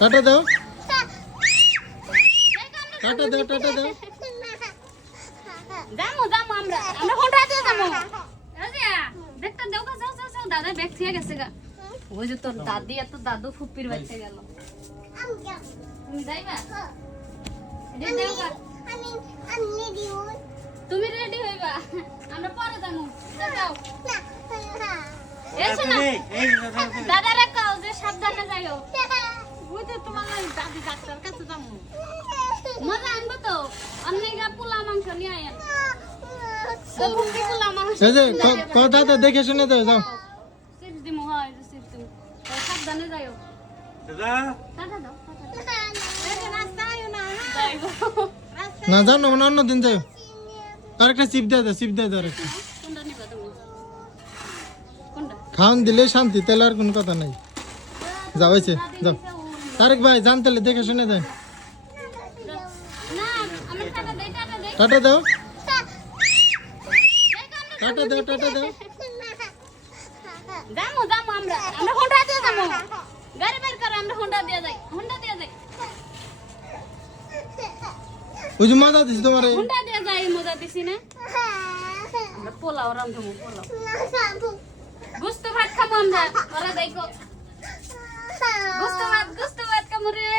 tata দাও tata দাও tata দাও যামু যামু আমরা কোনটা দিয়ে যামু রাজিয়া দেখতে দাও কা যাও যাও যাও দাদা ব্যাগ থেকে গেছে গা ওই যে তোর দাদি আর তোর দাদু ফুপির বাচ্চা গেল তুমি যাইবা রে দেও কা আমি দিও তুমি রেডি হইবা আমরা পরে যামু যাও এসো না দাদা রে কও যে সাবধানে যাইও ওই তো তোমার দাদি ডাক্তার কাছে যামু মজা আনবো তো আমি গা পোলা মাংস নিয়ে আইন ফুপি পোলা মাংস এই যে কথা তো দেখে শুনে দাও যাও চিপস দিমু হয় যে চিপস দিমু সাবধানে যাইও দাদা টাটা দাও টাটা রাস্তা আইও না যাইবো না যাও না অন্য দিন যাও আরেকটা চিপ দিয়ে দাও চিপ দিয়ে দাও আরেকটা কোনটা নিবা তুমি কোনটা খাওন দিলে শান্তি তাহলে আর কোনো কথা নাই যাও হয়েছে যাও তারেক ভাই জান তাহলে দেখে শুনে দেন না আমি টাটা দেই টাটা দাও টাটা দাও টাটা দাও যামু যামু আমরা হোন্ডা দিয়ে যামু গাড়ি বের করে আমরা হোন্ডা দিয়ে যাই ওই যে মজা দিছি তোমার হোন্ডা দিয়ে যাই মজা দিছি না আমরা পোলাও রান্ধবো পোলাও গুস্ত ভাত খাবো আমরা ওরা দেখো গুস্ত ভাত খাবো রে